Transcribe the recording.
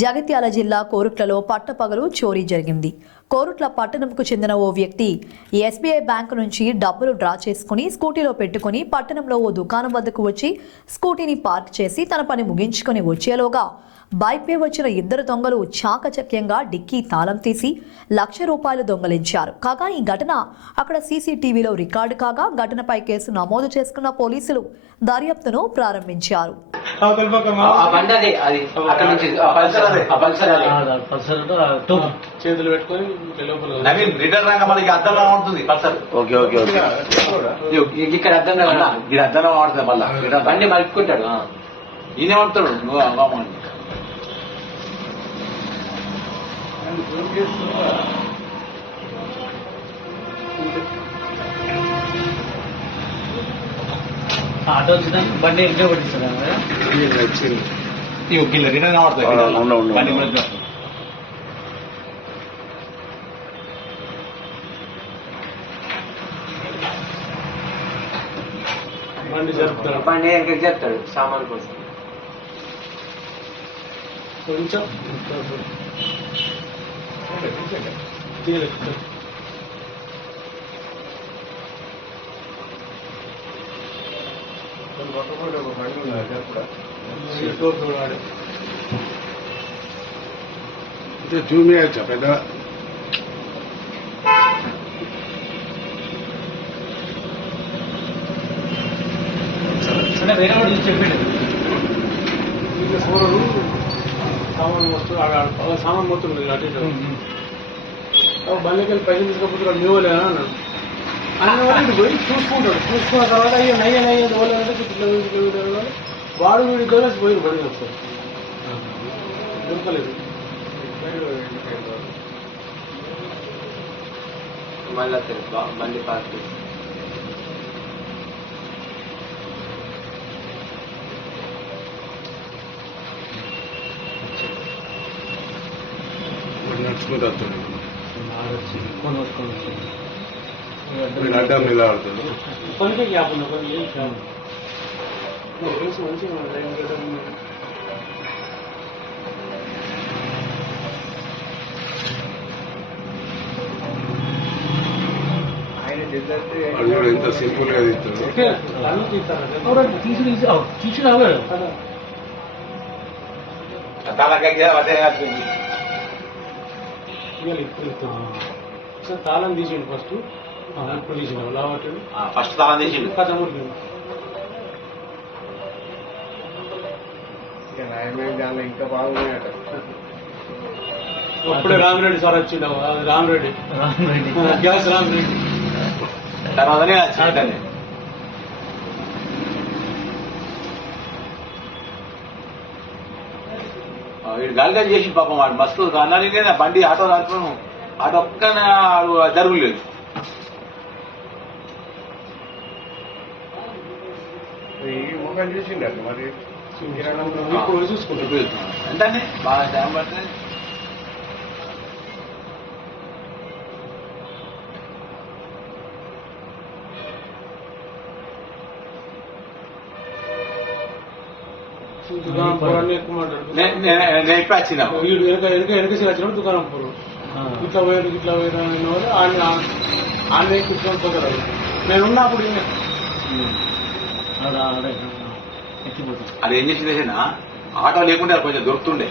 జగిత్యాల జిల్లా కోరుట్లలో పట్టపగలు చోరీ జరిగింది. కోరుట్ల పట్టణంకు చెందిన ఓ వ్యక్తి ఎస్బీఐ బ్యాంకు నుంచి డబ్బులు డ్రా చేసుకుని స్కూటీలో పెట్టుకుని పట్టణంలో ఓ దుకాణం వద్దకు వచ్చి స్కూటీని పార్క్ చేసి తన పని ముగించుకొని వచ్చేలోగా బైక్పై వచ్చిన ఇద్దరు దొంగలు చాకచక్యంగా డిక్కీ తాళం తీసి ₹1,00,000 దొంగలించారు. కాగా ఈ ఘటన అక్కడ సీసీటీవీలో రికార్డు కాగా ఘటనపై కేసు నమోదు చేసుకున్న పోలీసులు దర్యాప్తును ప్రారంభించారు. చేతులు పెట్టుకొని రిటర్న్ రంగ మనకి అర్థంగా ఉంటుంది పల్సర్. ఇక్కడ అర్థంగా వాడుతుంది మళ్ళీ బండి మలుపుకుంటాడు. ఈయనేమంటాడు నువ్వు ఆటో బండి ఇంట్లో పట్టిస్తాడు రిటర్న్ వాడుతుంది బండి బండి జరుపుతాడు. బండి ఎక్కడికి చెప్తాడు సామాన్ కోసం కొంచెం జూమ్ చేయొచ్చా పెద్ద అంటే వేరే వాడు చెప్పాడు సామాన్ వస్తుంది సామాన్ మొత్తం అటు బండికి వెళ్ళి పైసలు తీసుకపోతున్నాడు మీ వాళ్ళే అన్నాడు. అన్న వాళ్ళు పోయి చూసుకుంటాడు. చూసుకున్న తర్వాత అయ్యో నయ్య వాళ్ళంటే వాడు వీడి దొరికి పోయి బండి వస్తారు. దొరకలేదు. మళ్ళీ బండి పార్క్ నడుచుకుంటూ వస్తాడు. మీరు అడ్డం మీద ఆడుతాడు. పనికే గ్యాప్ ఉంది. మంచిగా అల్లుడు ఎంత సింపుల్ గా తీస్తాడు. తీసి రావాడు. తాళం తీసిండు ఫస్ట్. ఇప్పుడు తీసిండు లావాటాడు. ఫస్ట్ తాళం తీసిండు. ఇంకా బాగున్నాయట. అప్పుడే రామిరెడ్డి సార్ వచ్చిండు. రామిరెడ్డి గ్యాస్ రామిరెడ్డి తర్వాతనే వీడు గాలిగా చేసి పాపం వాడు మస్తు అన్నీ బండి ఆటో రాకపోవడం ఆటో ఒక్క జరుగులేదు. చూసిండ మరి చూసుకుంటాడు. ఎంతండి బాగా టైం పడుతుంది. దుకాణం ఎక్కువ మాట్లాడు. నేను ఎప్పుడు వచ్చినా వెనక వచ్చినప్పుడు దుకాణం పూర్వం ఇట్లా పోయారు అనే వాళ్ళు ఆన్నే కూర్చొని పోతారు. నేను ఉన్నప్పుడు అది ఏం చేసింది ఆటో లేకుంటే కొంచెం దొరుకుతుండే.